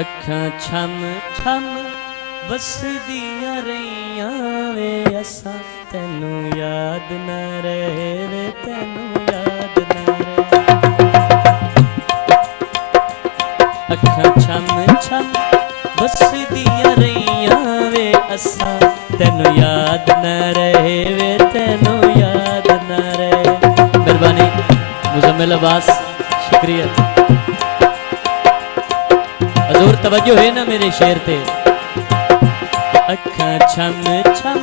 अखां छम छम वसदियां रहियां वे असां तैनू याद न रहे वे तैनू याद न रहे। अखां छम छम वसदियां रहियां वे असां तैनू याद न रहे वे तैनू याद न रहे। मेहरबानी मुज़म्मिल अब्बास, शुक्रिया। हजूर तवज्जो है ना मेरे शेर ते। अखां छम छम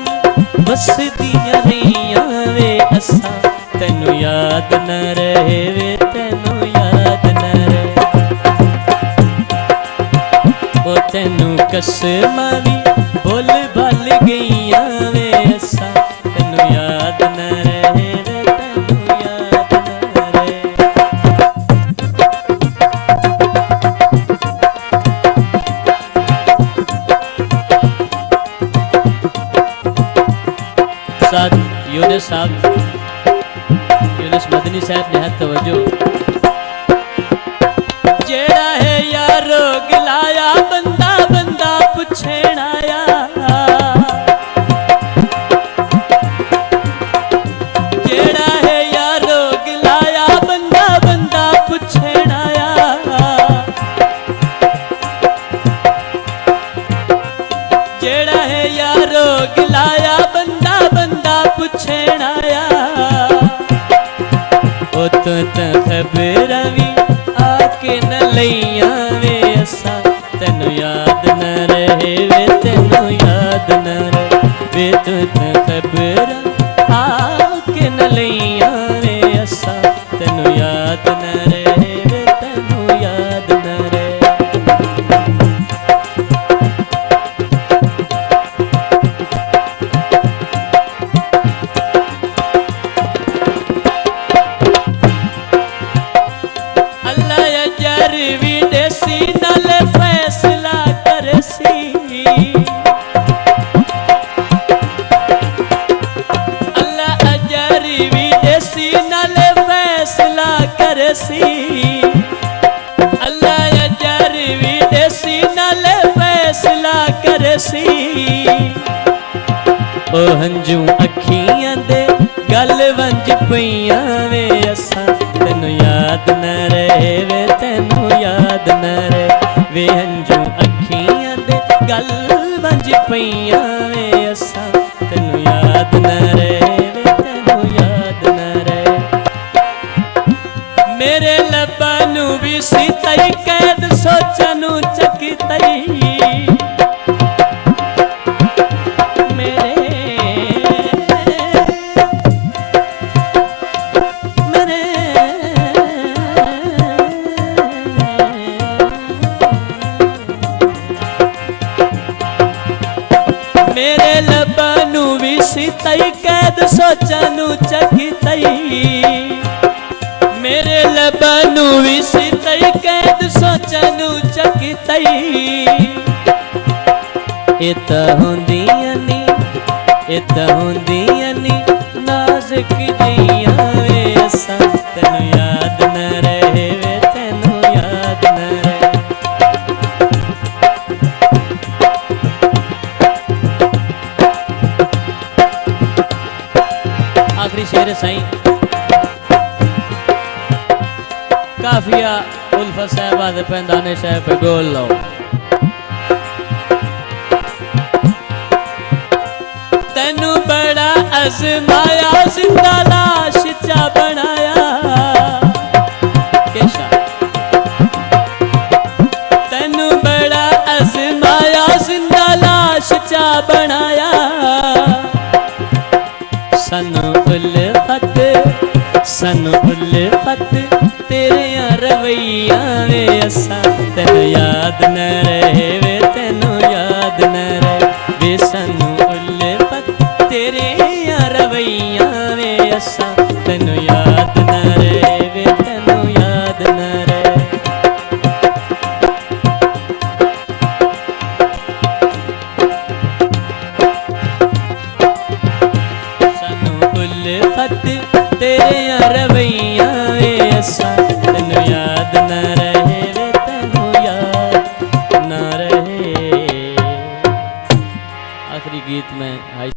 वसदियां रहियां वे असां तैनू याद न रहे वे तैनू याद न रहे। ओ तैनू कसमां वी बोल बल गईयां वे असां तैनू याद न रहे वे तैनू याद न रहे। यूनुस साहब, यूनुस मदनी साहब ने तवज्जो। जेड़ा है यारो गिलाया बंदा बंदा पुछण आया। जेड़ा है यारो गिलाया बंदा बंदा पुछण आया। जेड़ा है यारो गिलाया बंदा बंदा पुछण आया। ओ तो खबरां वी आके न लईयां वे असां तैनू याद न रहे वे तैनू याद न रहे। वे तो खबरां आके न लईयां वे असां तैनू याद न रहे वे तैनू याद न रहे। अल्लाह अजर वी देसी नाल फैसला करसी। ओ हंजू अखियां दे गल वंज पईयां वे असां तैनू याद न रहे वे तैनू याद न रहे। वे हंजू अखियां दे गल वंज पईयां वे असां तैनू याद न रहे वे तैनू याद न रहे। मेरे लब्बां नू भी सीतई कैद सोचां नू चकितई। मेरे लब्बां नू भी सीतई कैद सोचां नू चकितई। मेरे लब्बां नू भी सीतई कैद सोचां नू चकितई। ए तां हुंदियां नी ए तां हुंदियां नी नाज़ुक जिहियां वे असां तैनू याद न रहे वे तैनू याद न रहे। आखिरी शेर साईं काफिया उल्फत साहबा दे पैंदाने साहब पे गोल लो। तैनू बड़ा अज़माया जिंदा लाश चा बनाया। केशा तैनू बड़ा अज़माया जिंदा लाश चा बनाया। सानू उल्फत तेरे रवैया वे असां तैनू याद न रहे वे तैनू याद न रहे। वे सानू उल्फत तेरे रवैया वे असां तैनू याद न रहे वे तैनू याद न रहे। सानू उल्फत तेरे रवैया वे असां तैनू याद न रहे वे तैनू याद न आखिरी गीत में हाई